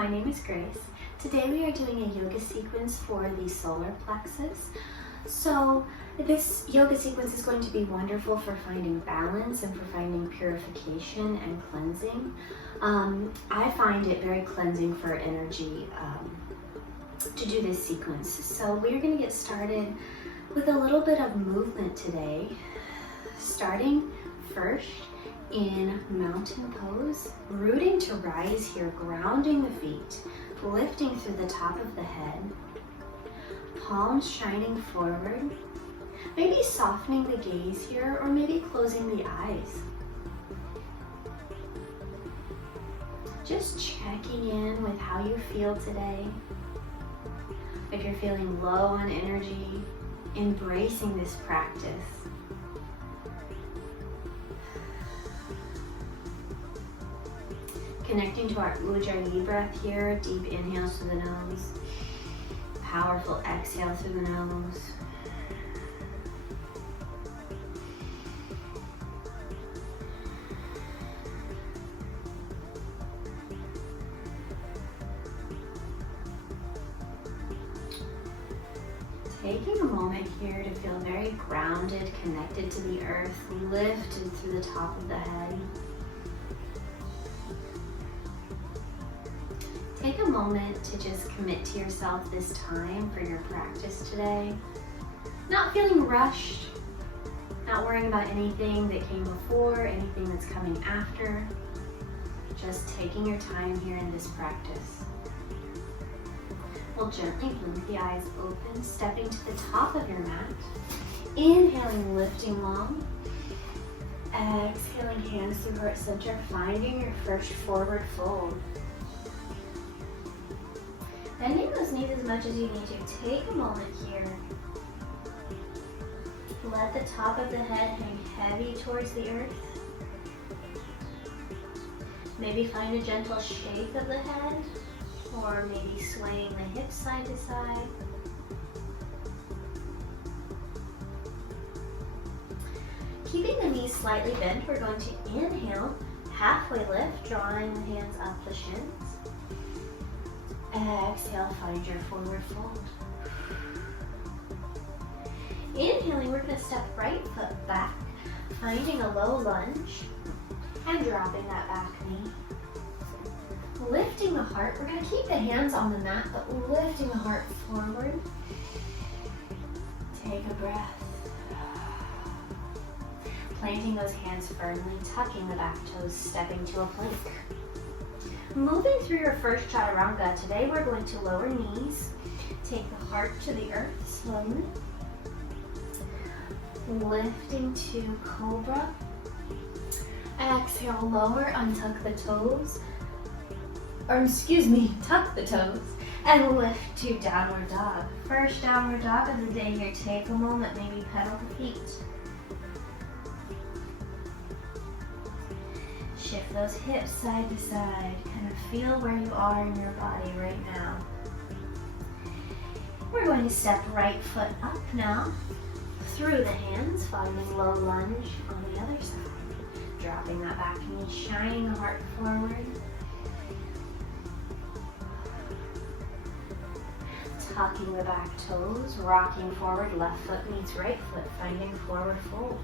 my name is Grace. Today we are doing a yoga sequence for the solar plexus. So this yoga sequence is going to be wonderful for finding balance and for finding purification and cleansing. I find it very cleansing for energy to do this sequence. So we're going to get started with a little bit of movement today, starting first in mountain pose, rooting to rise here, grounding the feet, lifting through the top of the head, palms shining forward, maybe softening the gaze here or maybe closing the eyes. Just checking in with how you feel today. If you're feeling low on energy, embracing this practice. Connecting to our Ujjayi breath here, deep inhales through the nose, powerful exhale through the nose. Taking a moment here to feel very grounded, connected to the earth, lifted through the top of the head. Take a moment to just commit to yourself this time for your practice today. Not feeling rushed, not worrying about anything that came before, anything that's coming after. Just taking your time here in this practice. We'll gently blink the eyes open, stepping to the top of your mat. Inhaling, lifting long. Exhaling, hands through heart center, finding your first forward fold. Bending those knees as much as you need to. Take a moment here. Let the top of the head hang heavy towards the earth. Maybe find a gentle shake of the head, or maybe swaying the hips side to side. Keeping the knees slightly bent, we're going to inhale, halfway lift, drawing the hands up the shins. Exhale, find your forward fold. Inhaling, we're going to step right foot back, finding a low lunge, and dropping that back knee. Lifting the heart, we're going to keep the hands on the mat, but lifting the heart forward. Take a breath. Planting those hands firmly, tucking the back toes, stepping to a plank. Moving through your first chaturanga, today we're going to lower knees, take the heart to the earth slowly, lifting to cobra. Exhale, lower, untuck the toes, tuck the toes, and lift to downward dog. First downward dog of the day here, take a moment, maybe pedal the feet. Shift those hips side to side. Kind of feel where you are in your body right now. We're going to step right foot up now. Through the hands, finding low lunge on the other side. Dropping that back knee, shining the heart forward. Tucking the back toes, rocking forward, left foot meets right foot, finding forward fold.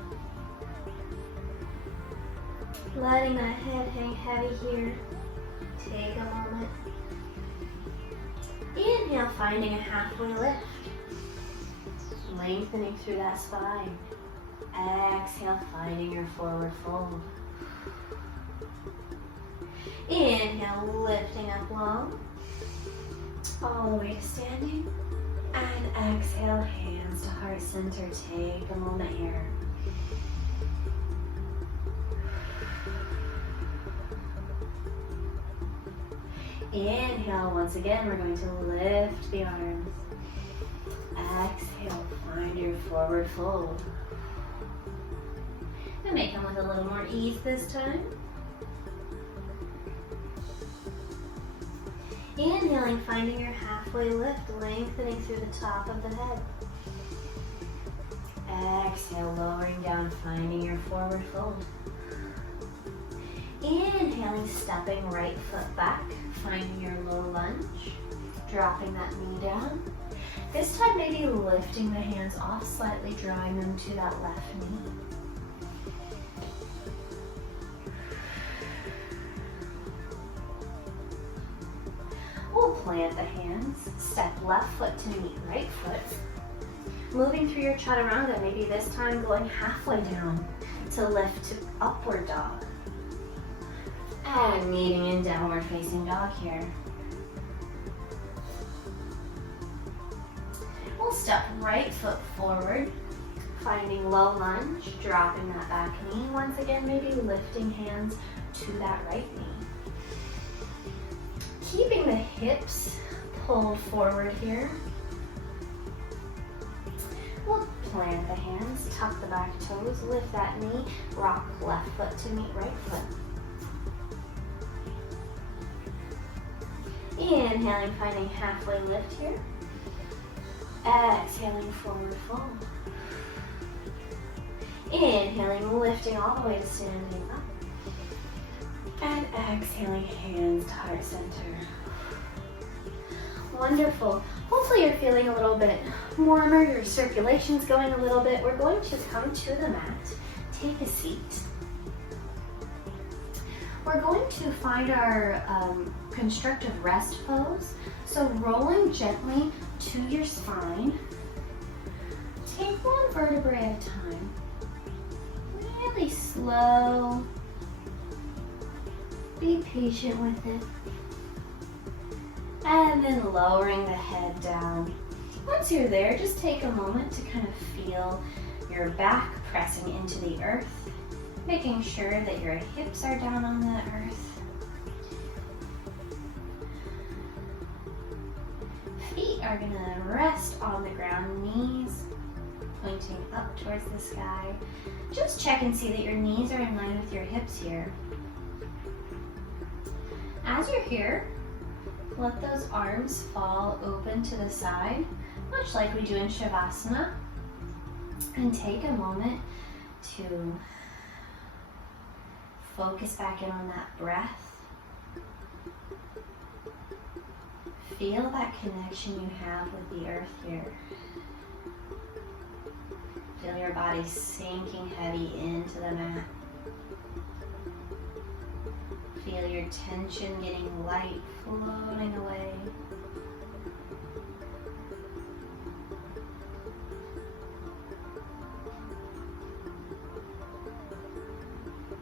Letting that head hang heavy here. Take a moment. Inhale, finding a halfway lift. Lengthening through that spine. Exhale, finding your forward fold. Inhale, lifting up long. All the way to standing. And exhale, hands to heart center. Take a moment here. Inhale, once again, we're going to lift the arms. Exhale, find your forward fold. It may come with a little more ease this time. Inhaling, finding your halfway lift, lengthening through the top of the head. Exhale, lowering down, finding your forward fold. Inhaling, stepping right foot back, finding your low Dropping that knee down. This time maybe lifting the hands off slightly, drawing them to that left knee. We'll plant the hands, step left foot to meet right foot. Moving through your chaturanga, maybe this time going halfway down to lift to upward dog. And meeting in downward facing dog here. We'll step right foot forward, finding low lunge, dropping that back knee. Once again, maybe lifting hands to that right knee. Keeping the hips pulled forward here. We'll plant the hands, tuck the back toes, lift that knee, rock left foot to meet right foot. Inhaling, finding halfway lift here. Exhaling, forward fold. Inhaling, lifting all the way to standing up. And exhaling, hands to heart center. Wonderful. Hopefully you're feeling a little bit warmer, your circulation's going a little bit. We're going to come to the mat, take a seat. We're going to find our constructive rest pose. So rolling gently to your spine. Take one vertebrae at a time. Really slow. Be patient with it. And then lowering the head down. Once you're there, just take a moment to kind of feel your back pressing into the earth, making sure that your hips are down on the earth. Feet are gonna rest on the ground, knees pointing up towards the sky. Just check and see that your knees are in line with your hips here. As you're here, let those arms fall open to the side, much like we do in Shavasana. And take a moment to focus back in on that breath. Feel that connection you have with the earth here. Feel your body sinking heavy into the mat. Feel your tension getting light, floating away.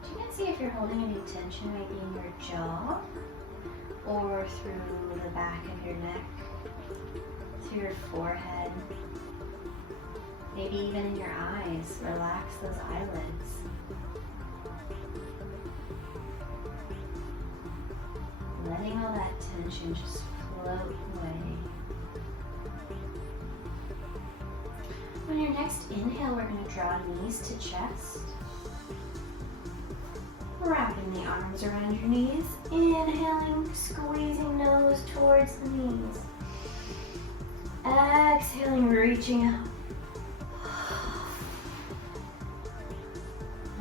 Check and see if you're holding any tension, maybe in your jaw, or through the back of your neck, through your forehead, maybe even in your eyes. Relax those eyelids. Letting all that tension just float away. On your next inhale, we're going to draw knees to chest. Wrapping the arms around your knees. Inhaling, squeezing nose towards the knees. Exhaling, reaching up.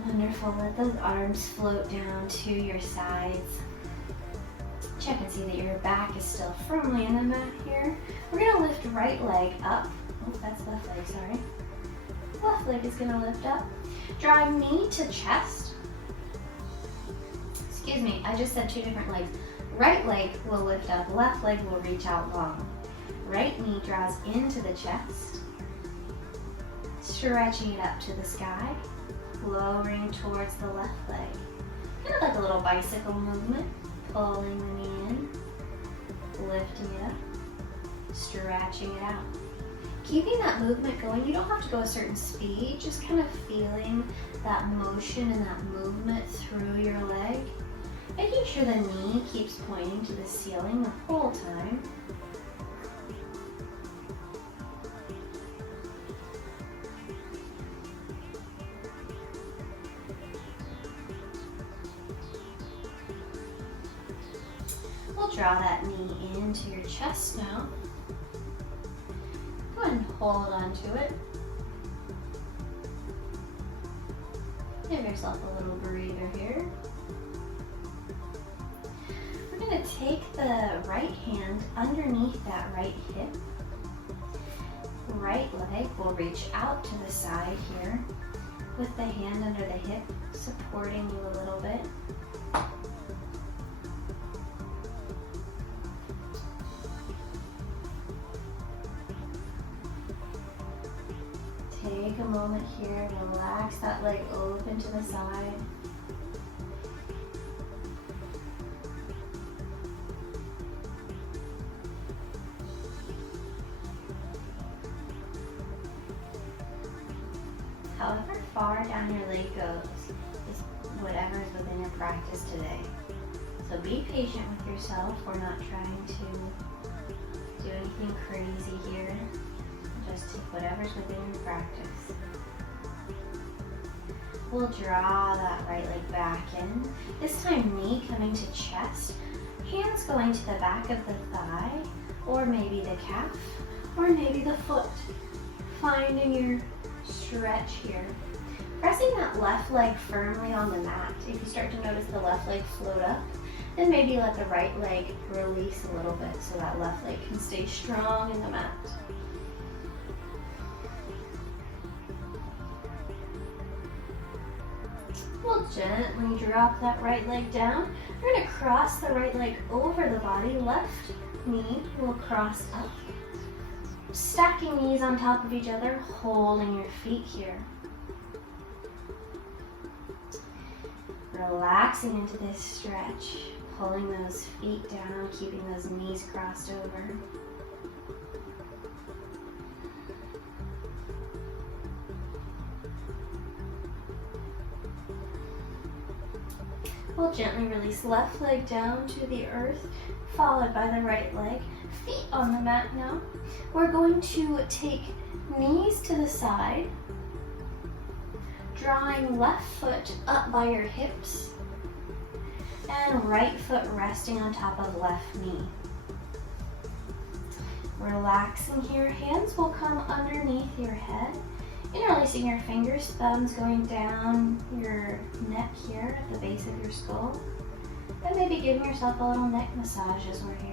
Wonderful. Let those arms float down to your sides. Check and see that your back is still firmly in the mat here. We're going to lift right leg up. Oh, that's left leg, sorry. Left leg is going to lift up. Drawing knee to chest. Excuse me, I just said two different legs. Right leg will lift up, left leg will reach out long. Right knee draws into the chest. Stretching it up to the sky. Lowering towards the left leg. Kind of like a little bicycle movement. Pulling the knee in, lifting it up, stretching it out. Keeping that movement going, you don't have to go a certain speed, just kind of feeling that motion and that movement through your leg. Making sure the knee keeps pointing to the ceiling the whole time. Draw that knee into your chest now. Go ahead and hold onto it. Give yourself a little breather here. We're I'm going to take the right hand underneath that right hip. Right leg will reach out to the side here with the hand under the hip, supporting you a little bit. Take a moment here, relax that leg open to the side. However far down your leg goes is whatever is within your practice today. So be patient with yourself. We're not trying to do anything crazy here. Just take whatever's within your practice. We'll draw that right leg back in. This time knee coming to chest, hands going to the back of the thigh, or maybe the calf, or maybe the foot. Finding your stretch here. Pressing that left leg firmly on the mat. If you start to notice the left leg float up, then maybe let the right leg release a little bit so that left leg can stay strong in the mat. We'll gently drop that right leg down. We're going to cross the right leg over the body. Left knee will cross up. Stacking knees on top of each other, holding your feet here. Relaxing into this stretch, pulling those feet down, keeping those knees crossed over. We'll gently release left leg down to the earth, followed by the right leg. Feet on the mat now. We're going to take knees to the side, drawing left foot up by your hips, and right foot resting on top of left knee. Relaxing here, hands will come underneath your head, interlacing your fingers, thumbs going down your neck here at the base of your skull, and maybe giving yourself a little neck massage as we're here.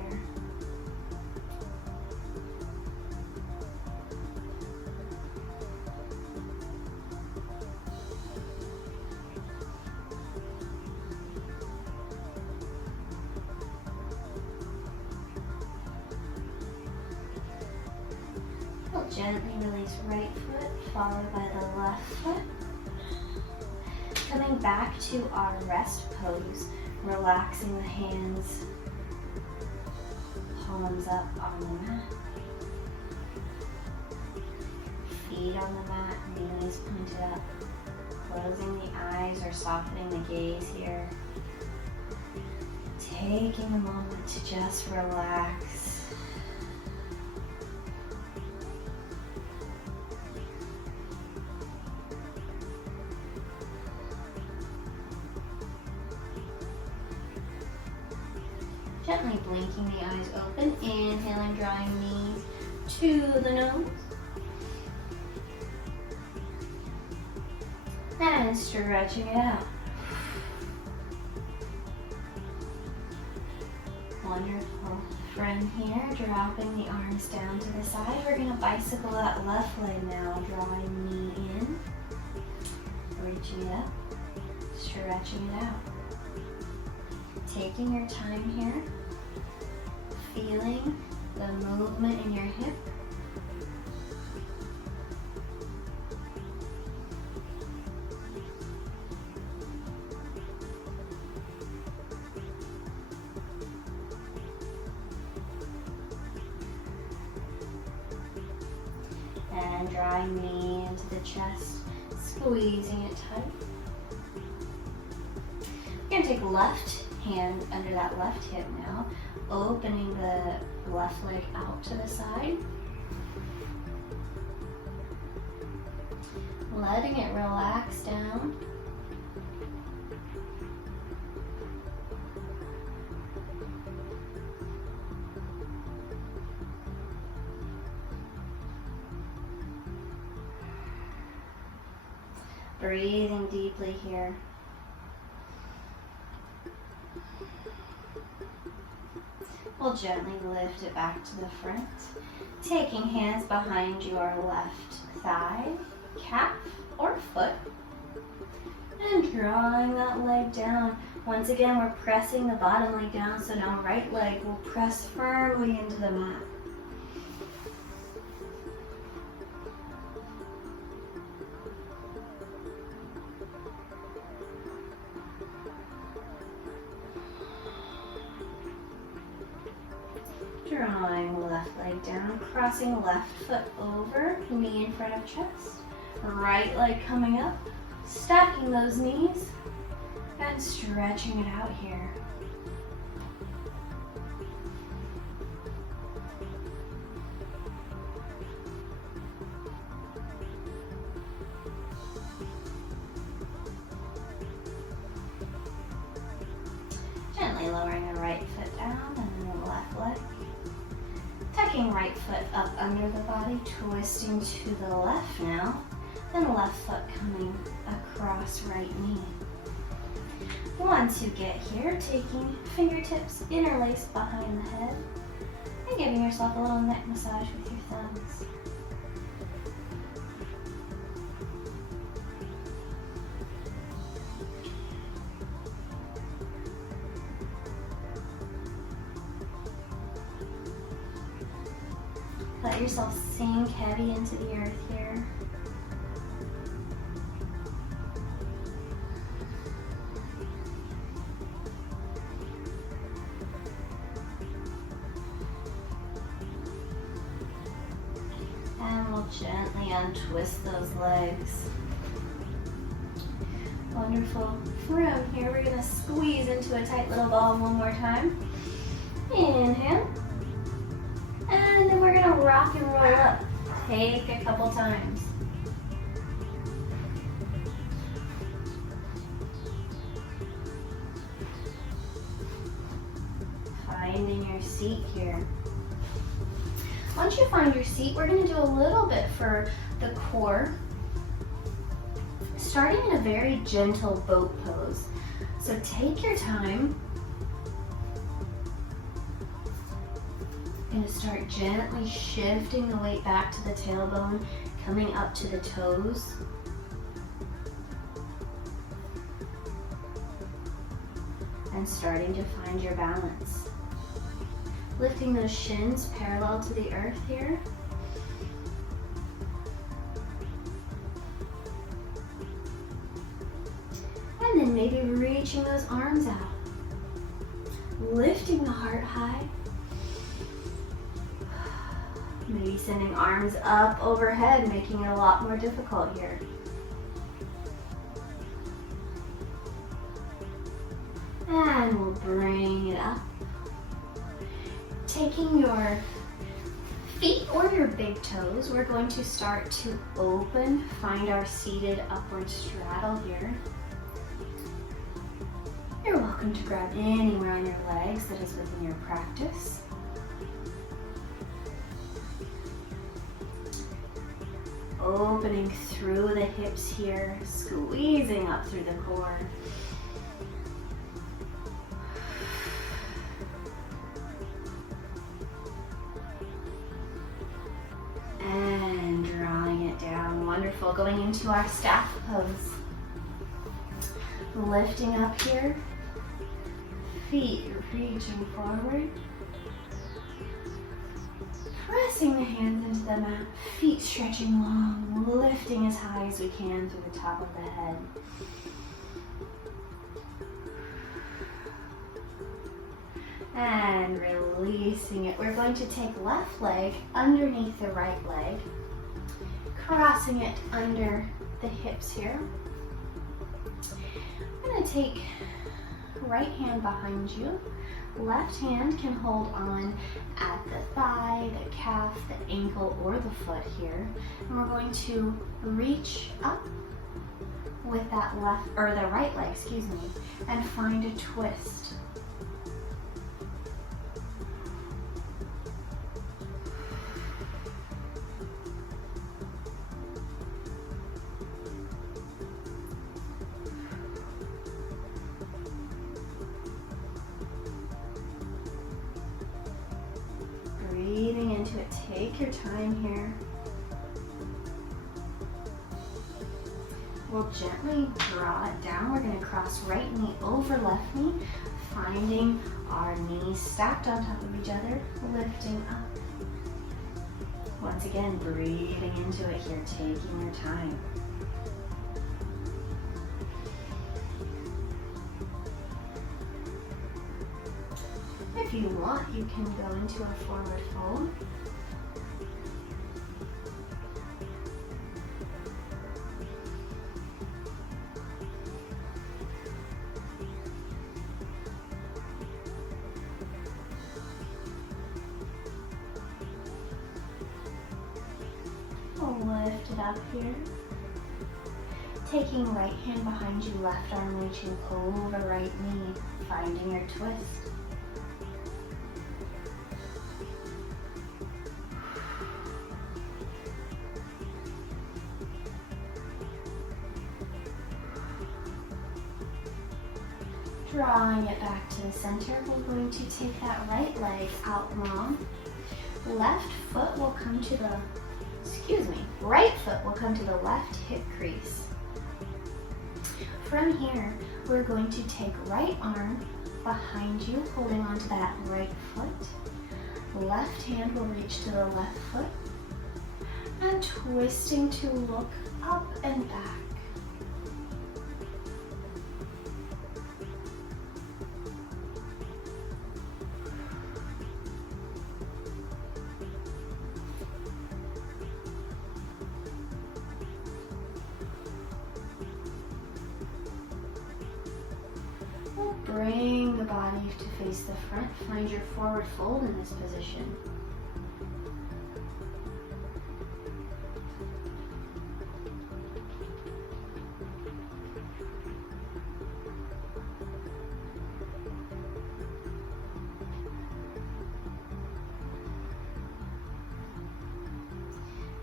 Gently release right foot, followed by the left foot. Coming back to our rest pose, relaxing the hands, palms up on the mat. Feet on the mat, knees pointed up. Closing the eyes or softening the gaze here. Taking a moment to just relax. Gently blinking the eyes open, inhaling, drawing knees to the nose. And stretching it out. Wonderful. From here, dropping the arms down to the side. We're going to bicycle that left leg now, drawing knee in, reaching it up, stretching it out. Taking your time here, feeling the movement in your hip. And drawing knee into the chest, squeezing it tight. We're going to take left hand under that left hip now, opening the left leg out to the side. Letting it relax down. Breathing deeply here. We'll gently lift it back to the front, taking hands behind your left thigh, calf, or foot, and drawing that leg down. Once again, we're pressing the bottom leg down, so now right leg will press firmly into the mat. Drawing left leg down, crossing left foot over, knee in front of chest, right leg coming up, stacking those knees, and stretching it out here. Gently lowering the right foot down and then the left leg. Tucking right foot up under the body, twisting to the left now, then left foot coming across right knee. Once you get here, taking fingertips interlaced behind the head and giving yourself a little neck massage with your thumbs. Let yourself sink heavy into the earth here. And we'll gently untwist those legs. Wonderful. From here, we're going to squeeze into a tight little ball one more time. Inhale. And then we're gonna rock and roll up. Take a couple times. Finding your seat here. Once you find your seat, we're gonna do a little bit for the core. Starting in a very gentle boat pose. So take your time. Going to start gently shifting the weight back to the tailbone, coming up to the toes. And starting to find your balance. Lifting those shins parallel to the earth here. And then maybe reaching those arms out. Lifting the heart high. Maybe sending arms up overhead, making it a lot more difficult here. And we'll bring it up. Taking your feet or your big toes, we're going to start to open, find our seated upward straddle here. You're welcome to grab anywhere on your legs that is within your practice. Opening through the hips here, squeezing up through the core. And drawing it down. Wonderful. Going into our staff pose. Lifting up here. Feet reaching forward. Pressing the hands into the mat, feet stretching long, lifting as high as we can through the top of the head. And releasing it. We're going to take left leg underneath the right leg, crossing it under the hips here. I'm going to take right hand behind you. Left hand can hold on at the thigh, the calf, the ankle, or the foot here. And we're going to reach up with that left, or the right leg, excuse me, and find a twist. take your time here. We'll gently draw it down. We're going to cross right knee over left knee, finding our knees stacked on top of each other, lifting up. Once again, breathing into it here, taking your time. If you want, you can go into a forward fold. Lift it up here. Taking right hand behind you, left arm reaching over right knee, finding your twist. Drawing it back to the center, we're going to take that right leg out long. Left foot will come to the right foot will come to the left hip crease. From here, we're going to take right arm behind you, holding onto that right foot. Left hand will reach to the left foot, and twisting to look up and back. Bring the body to face the front. Find your forward fold in this position.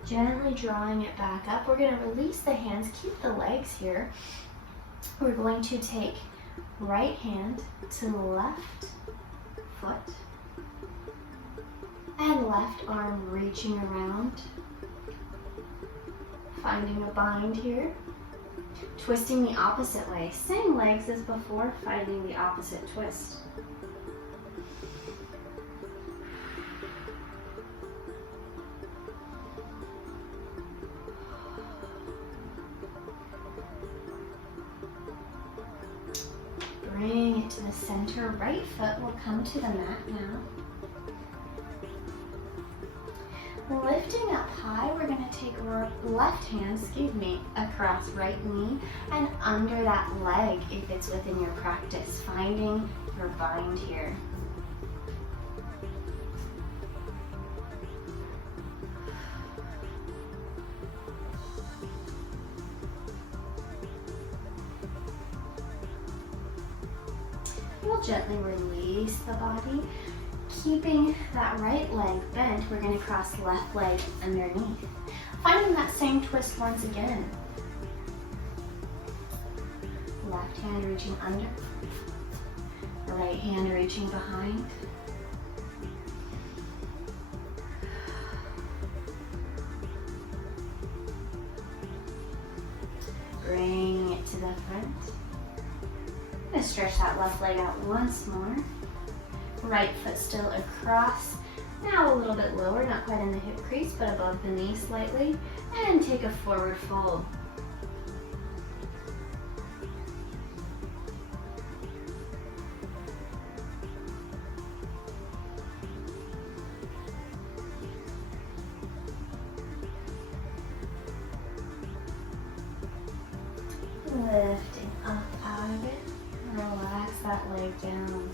Gently drawing it back up. We're going to release the hands, keep the legs here. We're going to take right hand to the left foot and left arm reaching around, finding a bind here, twisting the opposite way, same legs as before, finding the opposite twist. Bring it to the center. Right foot will come to the mat now. Lifting up high, we're going to take left hand, across right knee and under that leg if it's within your practice, finding your bind here. We'll gently release the body. Keeping that right leg bent, we're going to cross left leg underneath. Finding that same twist once again. Left hand reaching under. Right hand reaching behind. Bring it to the front. I'm going to stretch that left leg out once more. Right foot still across. Now a little bit lower, not quite in the hip crease, but above the knee slightly. And take a forward fold. Lifting up out of it. Relax that leg down.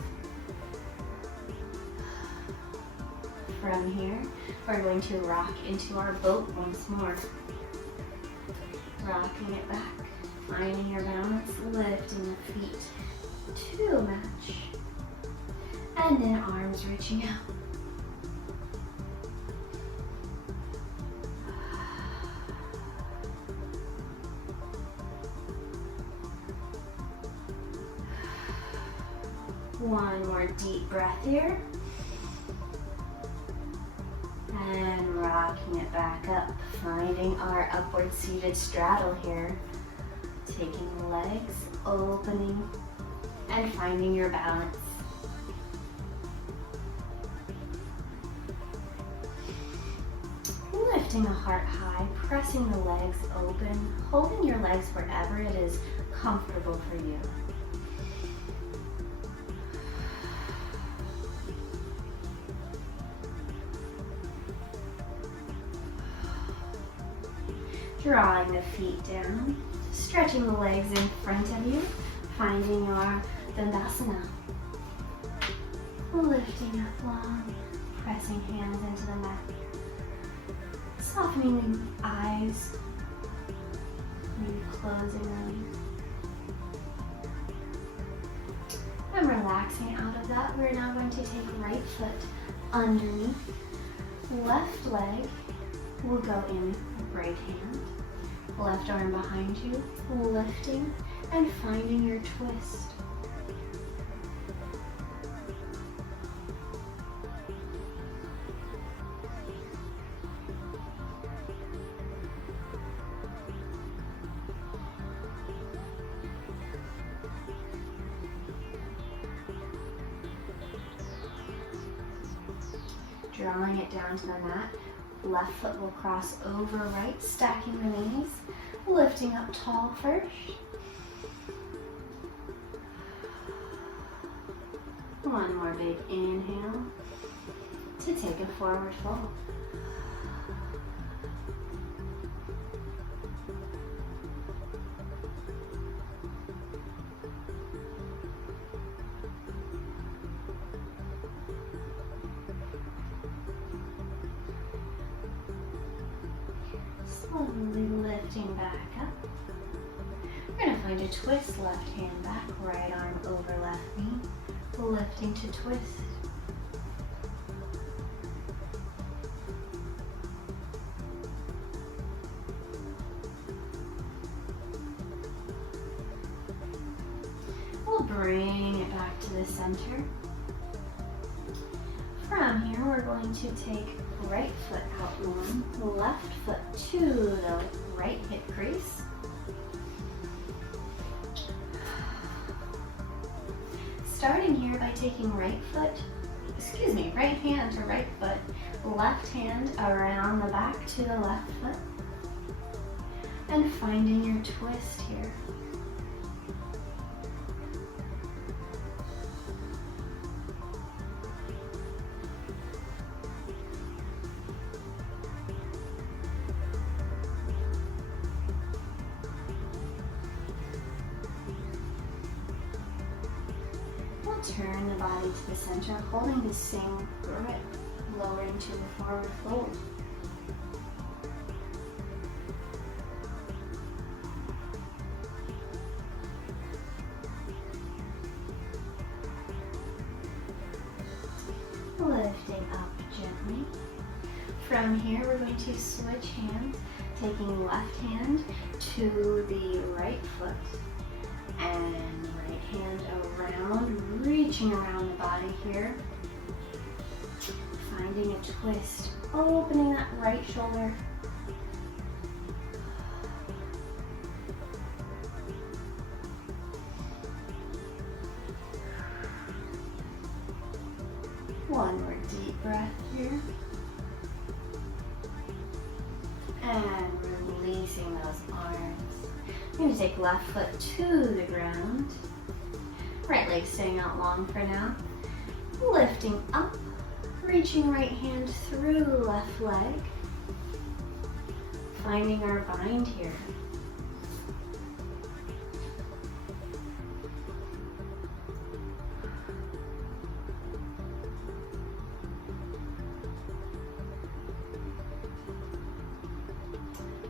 From here, we're going to rock into our boat once more. Rocking it back, finding your balance, lifting the feet to match. And then arms reaching out. One more deep breath here. And walking it back up, finding our upward seated straddle here. Taking the legs, opening, and finding your balance. Lifting the heart high, pressing the legs open, holding your legs wherever it is comfortable for you. Drawing the feet down, stretching the legs in front of you, finding your Dandasana. Lifting up long, pressing hands into the mat. Softening the eyes, maybe closing them. And relaxing out of that, we're now going to take right foot underneath. Left leg will go in right hand. Left arm behind you, lifting and finding your twist. Drawing it down to the mat. Left foot will cross over right, stacking the knees, lifting up tall first. One more big inhale to take a forward fold. Slowly lifting back up. We're going to find a twist, left hand back, right arm over left knee, lifting to twist. We'll bring it back to the center. From here, we're going to take right foot out long, left foot to the right hip crease. Starting here by taking right hand to right foot, left hand around the back to the left foot, and finding your twist here. Turn the body to the center, holding the same grip, lowering to the forward fold. Lifting up gently. From here, we're going to switch hands, taking left hand to the right foot and right hand around, reaching around the body here, finding a twist, opening that right shoulder. One more deep breath here. And releasing those arms. I'm going to take left foot to the ground. Right leg staying out long for now. Lifting up, reaching right hand through left leg. Finding our bind here.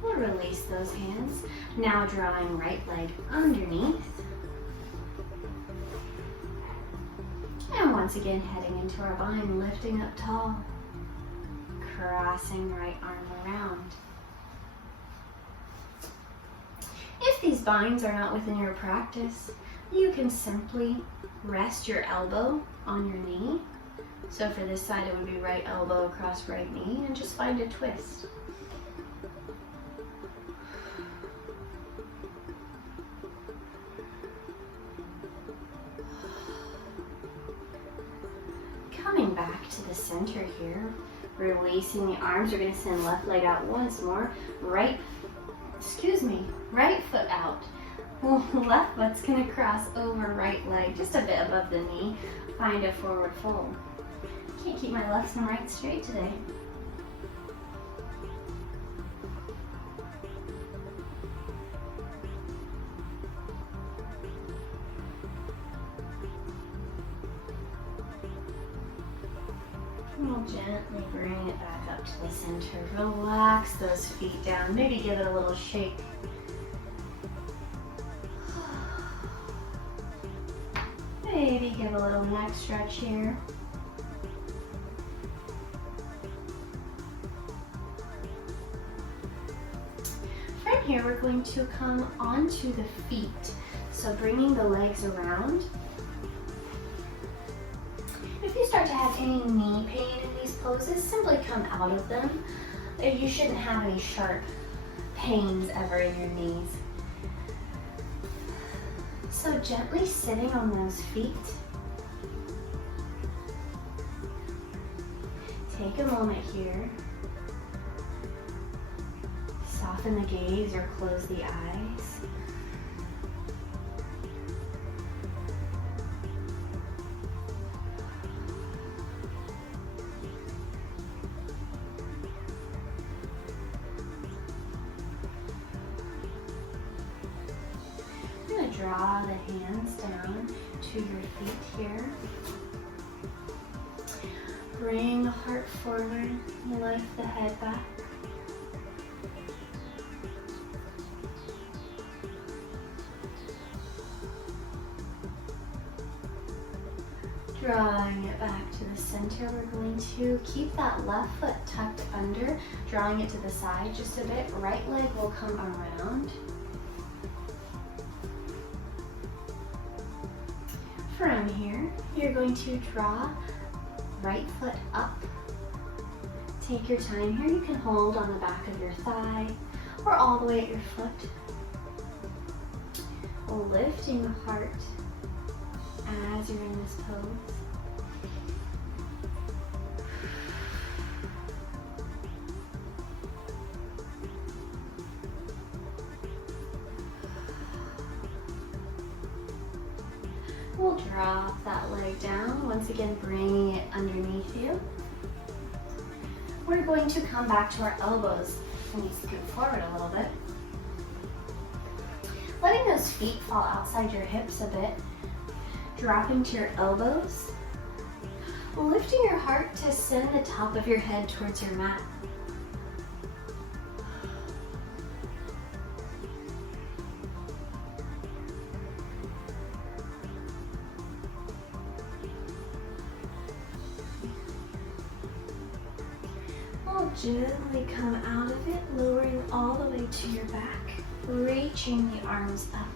We'll release those hands. Now drawing right leg underneath. And once again heading into our bind, lifting up tall. Crossing right arm around. If these binds are not within your practice, you can simply rest your elbow on your knee, So for this side, it would be right elbow across right knee, and just find a twist. Coming back to the center here, releasing the arms. We're going to send left leg out once more. Right foot out. Left foot's going to cross over right leg, just a bit above the knee. Find a forward fold. Can't keep my lefts and rights straight today. And we'll gently bring it back up to the center. Relax those feet down. Maybe give it a little shake. Maybe give a little neck stretch here. From here, we're going to come onto the feet. So bringing the legs around. If you start to have any knee pain in these poses, simply come out of them. You shouldn't have any sharp pains ever in your knees. So gently sitting on those feet. Take a moment here. Soften the gaze or close the eyes. Draw the hands down to your feet here. Bring the heart forward, lift the head back. Drawing it back to the center, we're going to keep that left foot tucked under, drawing it to the side just a bit. Right leg will come around. From here, you're going to draw right foot up. Take your time here. You can hold on the back of your thigh or all the way at your foot. Lifting the heart as you're in this pose. We'll drop that leg down, once again bringing it underneath you. We're going to come back to our elbows and you scoot forward a little bit. Letting those feet fall outside your hips a bit. Dropping to your elbows. Lifting your heart to send the top of your head towards your mat. Gently come out of it, lowering all the way to your back, reaching the arms up.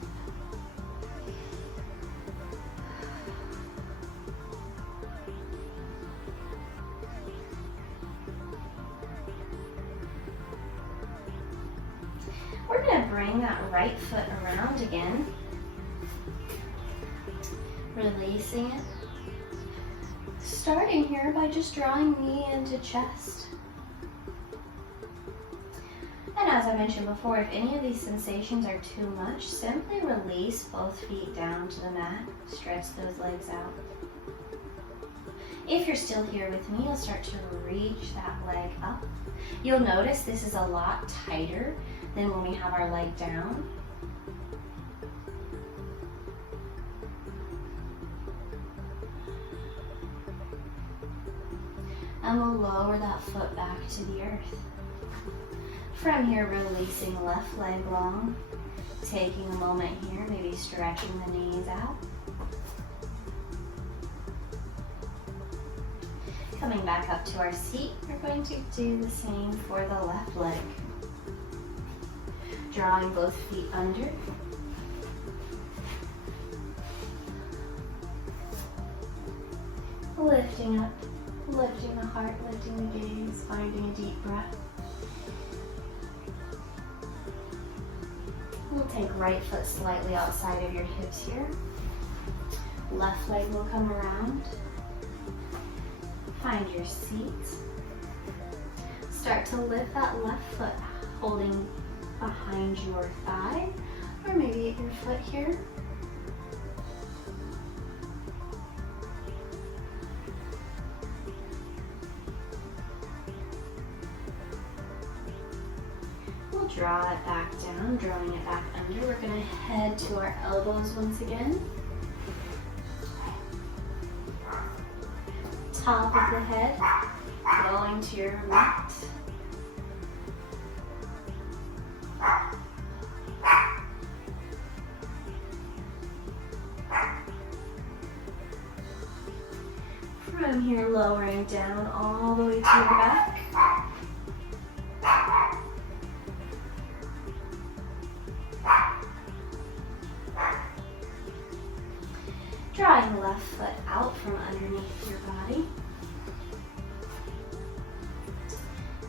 We're going to bring that right foot around again, releasing it. Starting here by just drawing knee into chest. And as I mentioned before, if any of these sensations are too much, simply release both feet down to the mat. Stretch those legs out. If you're still here with me, you'll start to reach that leg up. You'll notice this is a lot tighter than when we have our leg down. And we'll lower that foot back to the earth. From here, releasing left leg long, taking a moment here, maybe stretching the knees out. Coming back up to our seat, we're going to do the same for the left leg. Drawing both feet under. Lifting up. lifting the heart, lifting the gaze, finding a deep breath. We'll take right foot slightly outside of your hips here. Left leg will come around. Find your seat. Start to lift that left foot, holding behind your thigh, or maybe at your foot here. We'll draw it back down, drawing it back under. We're going to head to our elbows once again. Top of the head, going to your mat. From here, lowering down all the way to your back. Drawing the left foot out from underneath your body.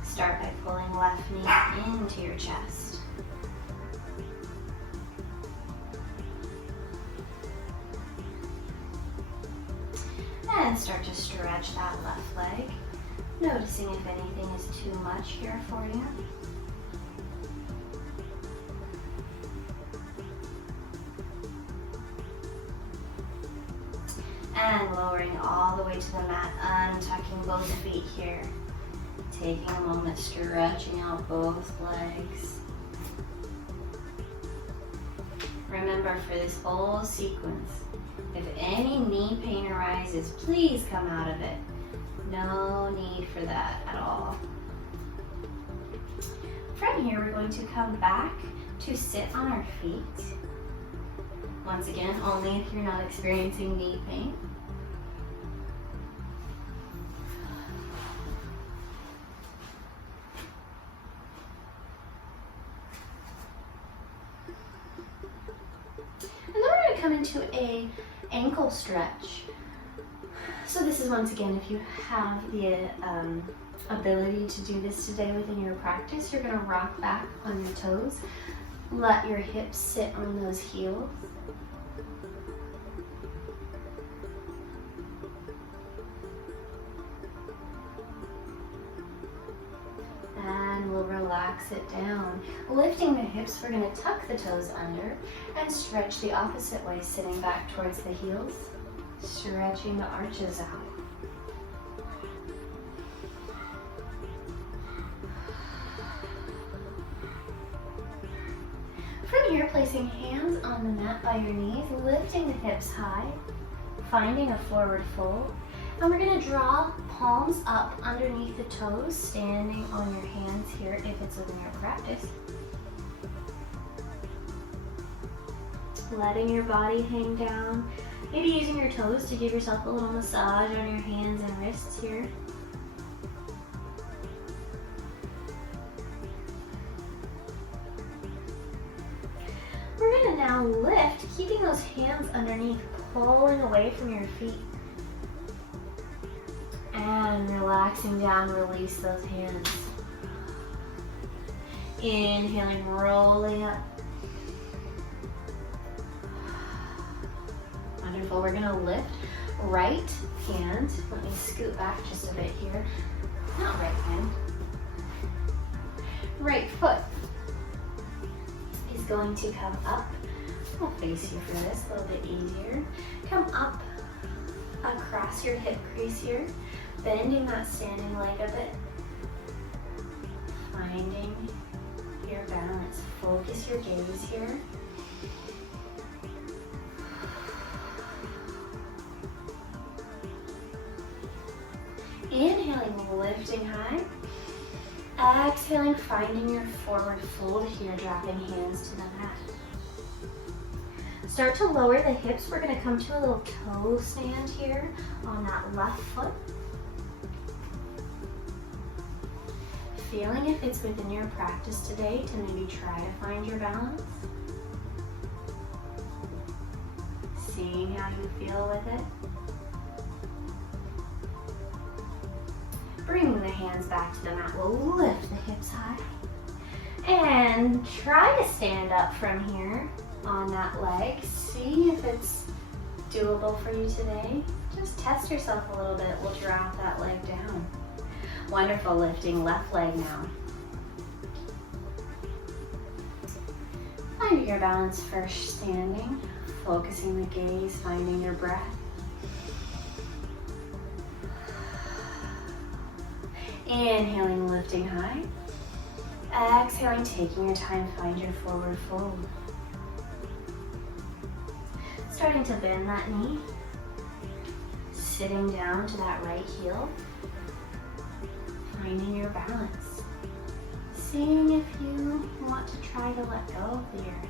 Start by pulling left knee into your chest. And start to stretch that left leg, noticing if anything is too much here for you. And lowering all the way to the mat, untucking both feet here. Taking a moment, stretching out both legs. Remember, for this whole sequence, if any knee pain arises, please come out of it. No need for that at all. From here, we're going to come back to sit on our feet. Once again, only if you're not experiencing knee pain. Come into a ankle stretch. So this is, once again, if you have the ability to do this today within your practice, you're going to rock back on your toes. Let your hips sit on those heels. And we'll relax it down. Lifting the hips, we're going to tuck the toes under and stretch the opposite way, sitting back towards the heels, stretching the arches out. From here, placing hands on the mat by your knees, lifting the hips high, finding a forward fold. And we're going to draw palms up underneath the toes, standing on your hands here if it's within your practice. Letting your body hang down. Maybe using your toes to give yourself a little massage on your hands and wrists here. We're going to now lift, keeping those hands underneath, pulling away from your feet. And relaxing down, release those hands. Inhaling, rolling up. Wonderful. We're going to lift right hand. Let me scoot back just a bit here. Not right hand. Right foot is going to come up. I'll face you for this, a little bit easier. Come up across your hip crease here. Bending that standing leg a bit. Finding your balance. Focus your gaze here. Inhaling, lifting high. Exhaling, finding your forward fold here, dropping hands to the mat. Start to lower the hips. We're going to come to a little toe stand here on that left foot. Feeling if it's within your practice today to maybe try to find your balance. Seeing how you feel with it. bringing the hands back to the mat. We'll lift the hips high. And try to stand up from here on that leg. See if it's doable for you today. Just test yourself a little bit. We'll drop that leg down. Wonderful, lifting left leg now. Finding your balance first standing, focusing the gaze, finding your breath. Inhaling, lifting high. Exhaling, taking your time, find your forward fold. Starting to bend that knee. Sitting down to that right heel. Finding your balance. Seeing if you want to try to let go of the earth.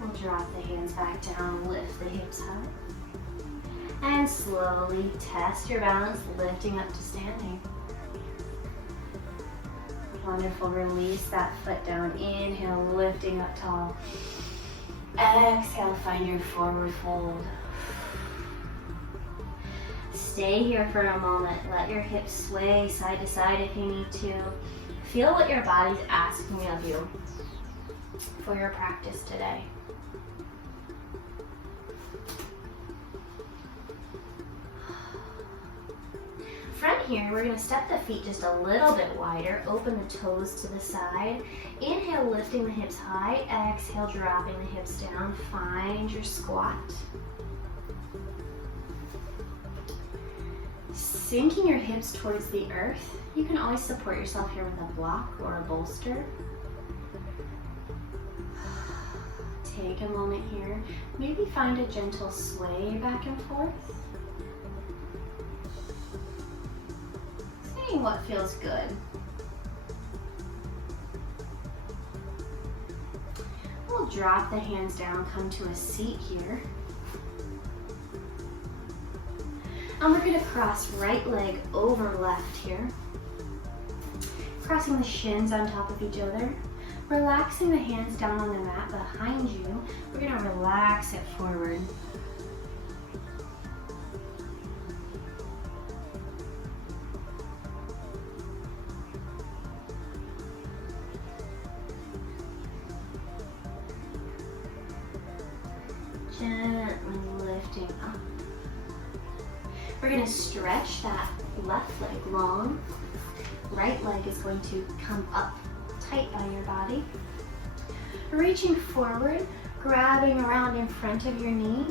We'll drop the hands back down, lift the hips high. And slowly test your balance, lifting up to standing. Wonderful, release that foot down. Inhale, lifting up tall. Exhale, find your forward fold. Stay here for a moment. Let your hips sway side to side if you need to. Feel what your body's asking of you for your practice today. From here, we're going to step the feet just a little bit wider, open the toes to the side. Inhale, lifting the hips high. Exhale, dropping the hips down. Find your squat. Sinking your hips towards the earth. You can always support yourself here with a block or a bolster. Take a moment here. Maybe find a gentle sway back and forth. Seeing what feels good. We'll drop the hands down, come to a seat here. And we're going to cross right leg over left here. Crossing the shins on top of each other. Relaxing the hands down on the mat behind you. We're going to relax it forward. Gently lifting up. We're going to stretch that left leg long. Right leg is going to come up tight by your body. Reaching forward, grabbing around in front of your knee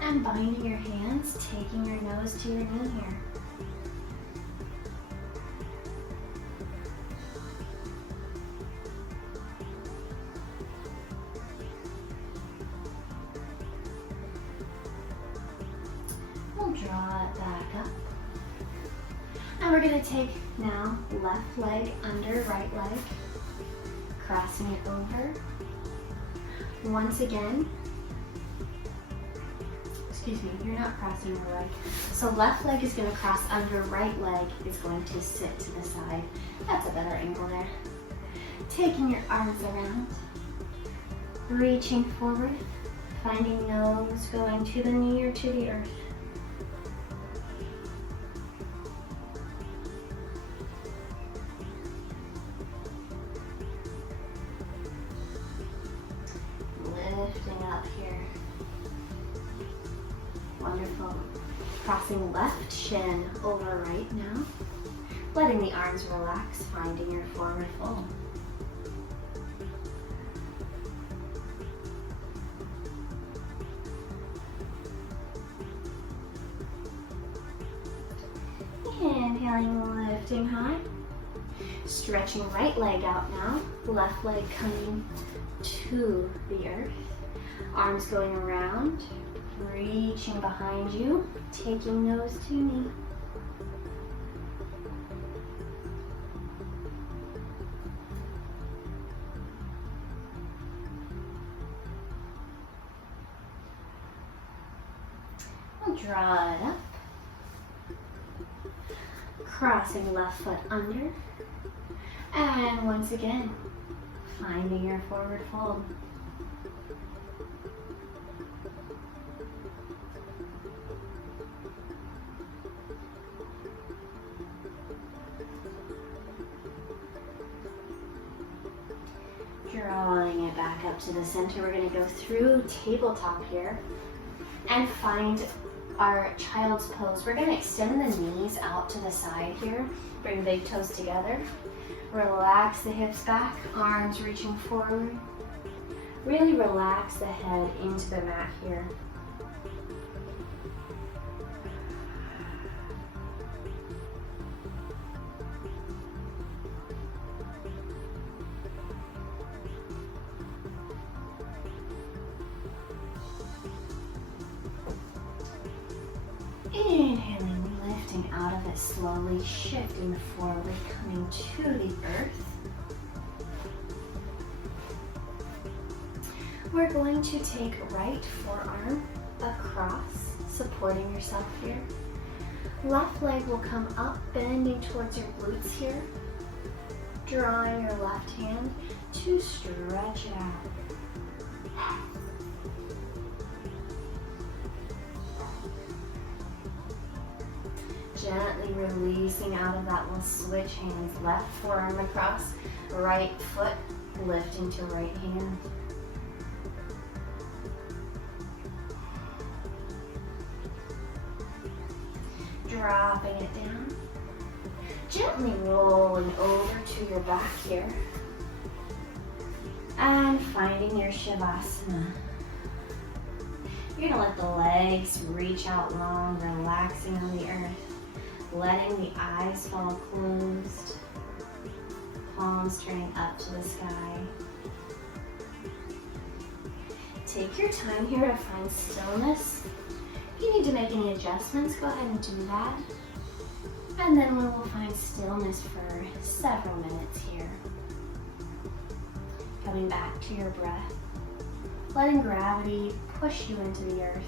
and binding your hands, taking your nose to your knee here. We'll draw it back up. And we're going to take now left leg under right leg, crossing it over. Once again, excuse me, you're not crossing your leg. So left leg is going to cross under, right leg is going to sit to the side. That's a better angle there. Taking your arms around, reaching forward, finding nose going to the knee or to the earth. Lifting up here. Wonderful. Crossing left shin over right now. Letting the arms relax, finding your forward fold. Inhaling, lifting high. Stretching right leg out now. Left leg coming to the earth. Arms going around, reaching behind you, taking nose to knee. We'll draw it up. Crossing left foot under. And once again, finding your forward fold. Drawing it back up to the center. We're going to go through tabletop here and find our child's pose. We're going to extend the knees out to the side here. Bring big toes together. Relax the hips back, arms reaching forward. Really relax the head into the mat here. Inhaling, lifting out of it slowly, shifting forward, coming to the earth. We're going to take right forearm across, supporting yourself here. Left leg will come up, bending towards your glutes here. Drawing your left hand to stretch it out. Gently releasing out of that, we'll switch hands. Left forearm across, right foot lifting to right hand. Dropping it down. Gently rolling over to your back here. And finding your Shavasana. You're going to let the legs reach out long, relaxing on the earth. Letting the eyes fall closed. Palms turning up to the sky. Take your time here to find stillness. If you need to make any adjustments, go ahead and do that. And then we will find stillness for several minutes here. Coming back to your breath. Letting gravity push you into the earth.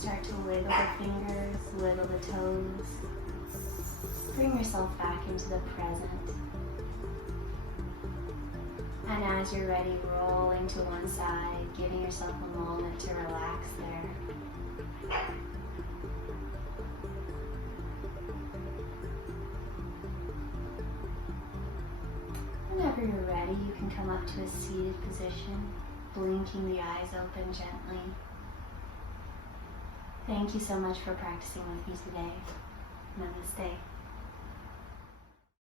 start to wiggle the fingers, wiggle the toes. Bring yourself back into the present. And as you're ready, rolling to one side, giving yourself a moment to relax there. Whenever you're ready, you can come up to a seated position, blinking the eyes open gently. Thank you so much for practicing with me today. Namaste.